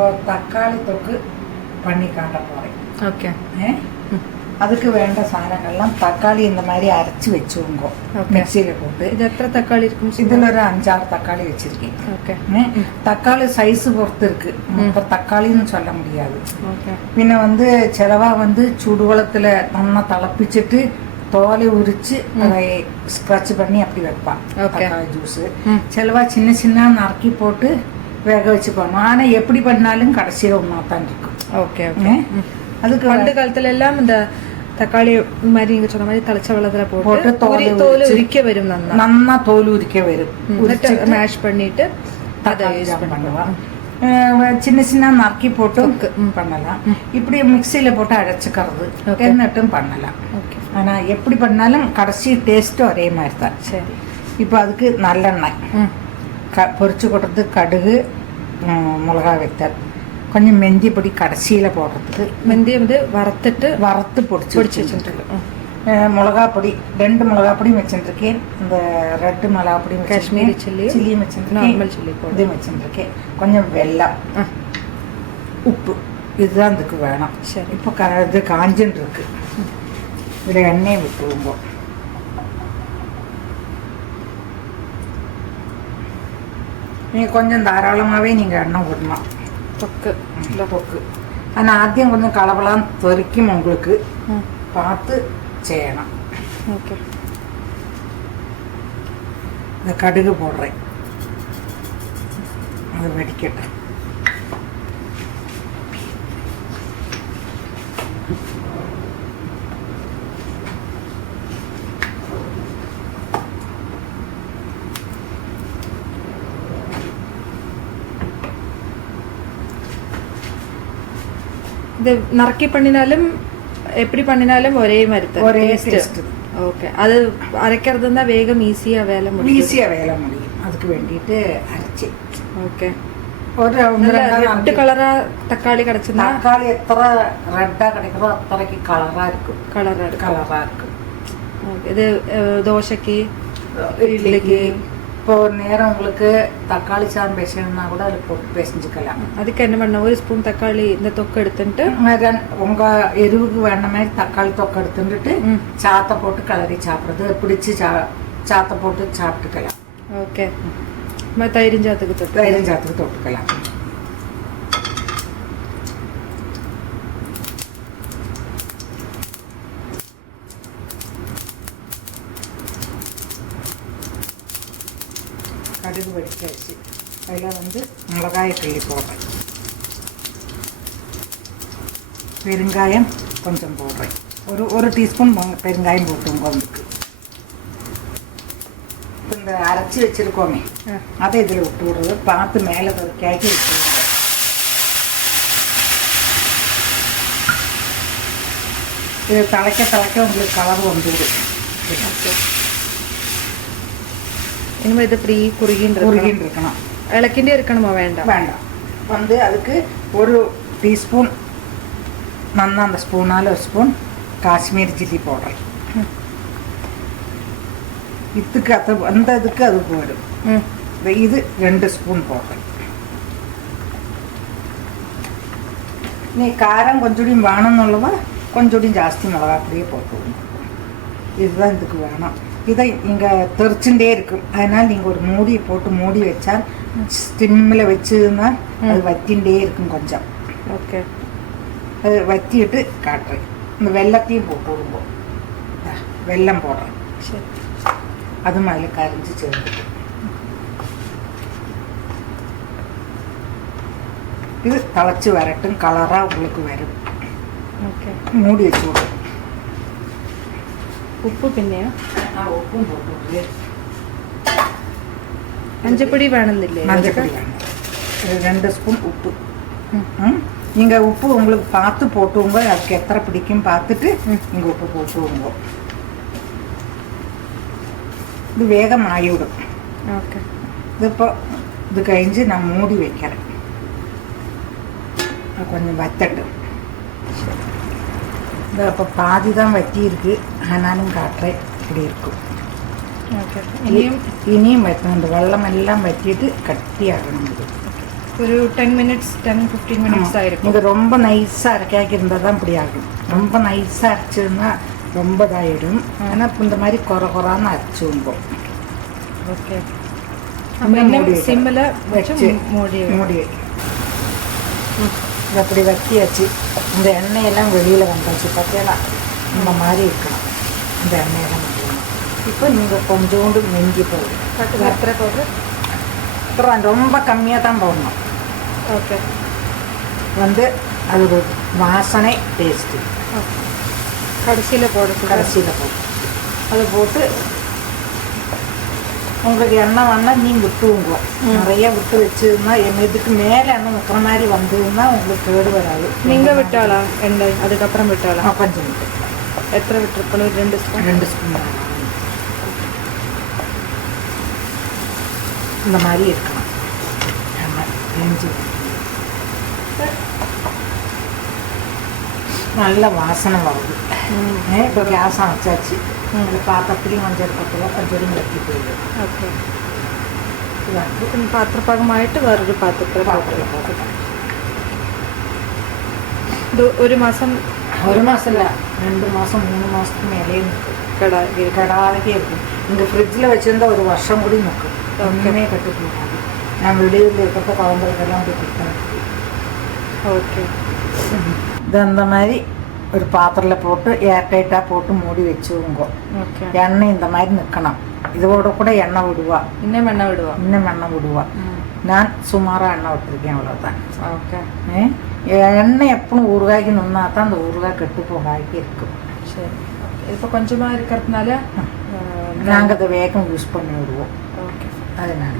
இப்போ தக்காளி தொக்கு பண்ணி காட்ட போகிறேன். ஓகே. அதுக்கு வேண்ட சாதனங்கள்லாம் தக்காளி இந்த மாதிரி அரைச்சி வச்சுருங்கோ மிக்சியில் போட்டு. இது எத்தனை தக்காளி இருக்கும்? இதில் ஒரு 5-6 தக்காளி வச்சுருக்கேன். ஓகே. தக்காளி சைஸு பொறுத்து இருக்குது, இப்போ தக்காளின்னு சொல்ல முடியாது. ஓகே. பின்ன வந்து சிலவா வந்து சுடுவளத்தில் நல்லா திளப்பிச்சிட்டு தோலை உரித்து அதை ஸ்க்ரட்ச் பண்ணி அப்படி வைப்பான் தக்காளி ஜூஸு. சிலவா சின்ன சின்ன நறுக்கி போட்டு வேக வச்சு பண்ணுவோம். ஆனால் எப்படி பண்ணாலும் கடைசியில் ஒன்றா தான் இருக்கும். ஓகே. ஓகே. அதுக்கு பண்டு காலத்துல எல்லாம் இந்த தக்காளி மாதிரி நீங்க சொன்ன மாதிரி தளச்ச வெள்ளத்துல போட்டு தோல் உரிக்க வரும். நன்னா தோல் உரிக்க வரும். மேஷ் பண்ணிட்டு அதை யூஸ் பண்ணுவான். சின்ன சின்ன நறுக்கி போட்டு பண்ணலாம். இப்படி மிக்சியில் போட்டு அரைச்சிக்கிறது என்னட்டும் பண்ணலாம். ஆனால் எப்படி பண்ணாலும் கடைசி டேஸ்ட்டும் ஒரே மாதிரி தான். சரி. இப்போ அதுக்கு நல்லெண்ணெய் பொரிச்சு கொட்டுறதுக்கு கடுகு, மிளகாய் வைத்தல், கொஞ்சம் மெந்தி பொடி கடைசியில் போடுறதுக்கு. மெந்தி வந்து வறுத்து பொடிச்சு வச்சுருக்கேன். மிளகா பொடி 2 மிளகா பொடியும் வச்சுருக்கேன். இந்த ரெட்டு மிளகா பொடியும் காஷ்மீரி சில்லியும் வச்சுருக்கேன். நார்மல் சில்லி இதையும் வச்சுருக்கேன். கொஞ்சம் வெல்லம், உப்பு, இதுதான் இதுக்கு வேணும். சரி. இப்போ இது காஞ்சுன்னு இருக்கு. இதில் எண்ணெயை விட்டுருவோம். நீங்கள் கொஞ்சம் தாராளமாகவே நீங்கள் எண்ணெய் விடணும். தொக்கு இல்லை தொக்கு. ஆனால் ஆദ്യം கொஞ்சம் കളവെല്ലാം തെറിക്കും. உங்களுக்கு பார்த்து செய்யணும். ஓகே. இந்த கடுகு போடுறேன், அது வெடிக்கட்டும். இது நறுக்கி பண்ணினாலும் எப்படி பண்ணினாலும் ஒரே மாதிரி ஒரே டேஸ்ட். ஓகே. அது அரைக்கிறதுனா வேகம் ஈஸியாக வேலை முடியும். அதுக்கு வேண்டிட்டு அரைச்சி. ஓகே. ஒரு ரெட் கலரா தக்காளி கிடைச்சதுன்னா தக்காளி எത്ര ரெட்டா கிடைக்கிறதோ அத்தனைக்கு கலரா இருக்கும். இது தோசைக்கு, இட்லிக்கு. இப்போ நேரம் உங்களுக்கு தக்காளி சாதம் பேசணும்னா கூட அதில் போட்டு பேசிஞ்சுக்கலாம். அதுக்கு என்ன பண்ண, 1 ஸ்பூன் தக்காளி இந்த தொக்கு எடுத்துட்டு உங்க எருவுக்கு வேண்ட மாதிரி தக்காளி தொக்கு எடுத்துட்டு சாத்தை போட்டு கிளறி சாப்பிட்றது பிடிச்சி சாத்தை போட்டு சாப்பிட்டுக்கலாம். ஓகே. தயிரும் சாத்துக்கு தொட்டுக்கலாம். கடுகு வெடிச்சாச்சு. அதில் வந்து மிளகாயை கிள்ளி போடுறேன். பெருங்காயம் கொஞ்சம் போடுறேன். ஒரு டீஸ்பூன் பெருங்காயம் போட்டுங்க. உங்களுக்கு இந்த அரைச்சி வச்சுருக்கோமே அதை இதில் விட்டு விடுறது. பார்த்து மேலே கேக்கி விட்டுருவோம். இது தலைக்க உங்களுக்கு கலர் வந்துடும். இனிமேல் இது இப்படி குறுகின்னு இருக்கணும். இலக்கிண்டே இருக்கணுமா? வேண்டாம். வந்து அதுக்கு 1 டீஸ்பூன் நன்னா அந்த ஸ்பூனால் 1 ஸ்பூன் காஷ்மீரி சில்லி போடுறேன். இதுக்கு அந்த இதுக்கு அது போயிடும். இது 2 ஸ்பூன் போடுறேன். நீ காரம் கொஞ்சம் வேணும்னுள்ளவா கொஞ்சம் ஜாஸ்தி மிளகா அப்படியே போட்டுவிடுங்க. இதுதான் இதுக்கு வேணும். இதை இங்கே தெறிச்சுட்டே இருக்கும். அதனால் நீங்கள் ஒரு மூடியை போட்டு மூடி வச்சால் ஸ்டிம்மில் வச்சுன்னா அது வத்தின்ண்டே இருக்கும் கொஞ்சம். ஓகே. அது வத்திட்டு காட்டுறேன். இந்த வெள்ளத்தையும் போட்டு விடுவோம். வெல்லம் போடுறேன். சரி. அதுவும் அதில் கரைஞ்சி சேர்ந்துட்டு இது தளச்சி வரட்டும். கலராக உங்களுக்கு வரும். ஓகே. மூடி வச்சு விடுவோம். ഉപ്പ് പിന്നെയോ? ഉപ്പും പോട്ടു. മഞ്ഞപ്പൊടി വേണമെന്നില്ലേ? മഞ്ഞപ്പൊടി വേണം. 2 ஸ்பூன் உப்பு. நீங்கள் உப்பு உங்களுக்கு பார்த்து போட்டுவோங்க. அதுக்கு எத்தனை பிடிக்கும் பார்த்துட்டு நீங்கள் உப்பு போட்டுவோங்க. இது வேகம் ஆகிவிடும். ஓகே. இது இது கழிஞ்சு நான் மூடி வைக்கிறேன். கொஞ்சம் வத்தட்டும். இது அப்போ பாதி தான் வத்தி இருக்கு. ஆனாலும் காட்டுறேன் இப்படி இருக்கும். ஓகே. இனியும் வைக்கணும். இந்த வெள்ளம் எல்லாம் வற்றிட்டு கட்டி ஆகணும். இது ஒரு 10 மினிட்ஸ் 10-15 மினிட்ஸ் ஆயிருக்கும். நீங்கள் ரொம்ப நைஸாக அரைக்காக்கி இருந்தால் தான் இப்படி ஆகும். ரொம்ப நைஸாக அரைச்சதுன்னா ரொம்ப இதாகிடும். ஆனால் இப்போ இந்த மாதிரி குறான்னு அரைச்சி வைப்போம். ஓகே, சிம்மில் வச்சு மூடி மூடி இது அப்படி வத்தியாச்சு. இந்த எண்ணெயெல்லாம் வெளியில் வந்தாச்சு. பார்த்தீங்களா, இந்த மாதிரி இருக்கணும். இந்த எண்ணெயெல்லாம் முடியணும். இப்போ நீங்கள் கொஞ்சோண்டு நெஞ்சி போடுங்க. எத்தனை பவுடர்? அப்புறம் ரொம்ப கம்மியாக தான் போடணும். ஓகே, வந்து அது ஒரு வாசனை டேஸ்ட்டு. கடைசியில் போட்டு அது போட்டு உங்களுக்கு எண்ணெய் வேணால் நீங்கள் விட்டுவுங்க. நிறைய விட்டு வச்சுருந்தா இதுக்கு மேலே எண்ணெய் வைக்கிற மாதிரி வந்ததுன்னா உங்களுக்கு கேடு வராது. நீங்கள் விட்டாளா எண்ணெய்? அதுக்கப்புறம் விட்டாளா? கொஞ்சம் விட்டு. எத்தனை விட்டுருக்கணும்? 2 ஸ்பூன். 2 ஸ்பூன் இந்த மாதிரி இருக்கணும். எண்ணெய் தேஞ்சி நல்ல வாசனை வருது. இப்போ கேஸ் வச்சாச்சு. இந்த പാത്രത്തിലും മഞ്ചൾപ്പത്തിലോ പഞ്ചടി മുളക്കി പോയി. ഓക്കെ, പാത്രപാകമായിട്ട് വേറൊരു പാത്രത്തിൽ ഇത് 1 മാസം 1 മാസമല്ല 2 മാസം 3 മാസത്തിന് മേലെ നിൽക്കും. കെടാതെ இருக்கும். இங்கே ஃப்ரிட்ஜில் வச்சுருந்தா 1 வருஷம் கூட நிற்கும். ஒன்றுமே கெட்டு போகாது. நான் வெளியூரில் இருக்கிற குழந்தைகளுக்கெல்லாம் போய் கொடுத்தேன். ஓகே, இது அந்த மாதிரி ஒரு பாத்திரத்தில் போட்டு ஏர்டைட்டாக போட்டு மூடி வச்சுருங்க. ஓகே, எண்ணெய் இந்த மாதிரி நிற்கணும். இதோட கூட எண்ணெய் விடுவா. இன்னும் எண்ணெய் விடுவா. நான் சுமாராக எண்ணெய் விட்டுருக்கேன், அவ்வளோதான். ஓகே, எண்ணெய் எப்பவும் ஊறுகாய்க்கு நின்னா தான் அந்த ஊறுகாய் கெட்டு போகாய்க்கு இருக்கும். சரி, இப்போ கொஞ்சமாக இருக்கிறதுனால நாங்கள் அதை வேகம் யூஸ் பண்ணி விடுவோம். ஓகே, அதனால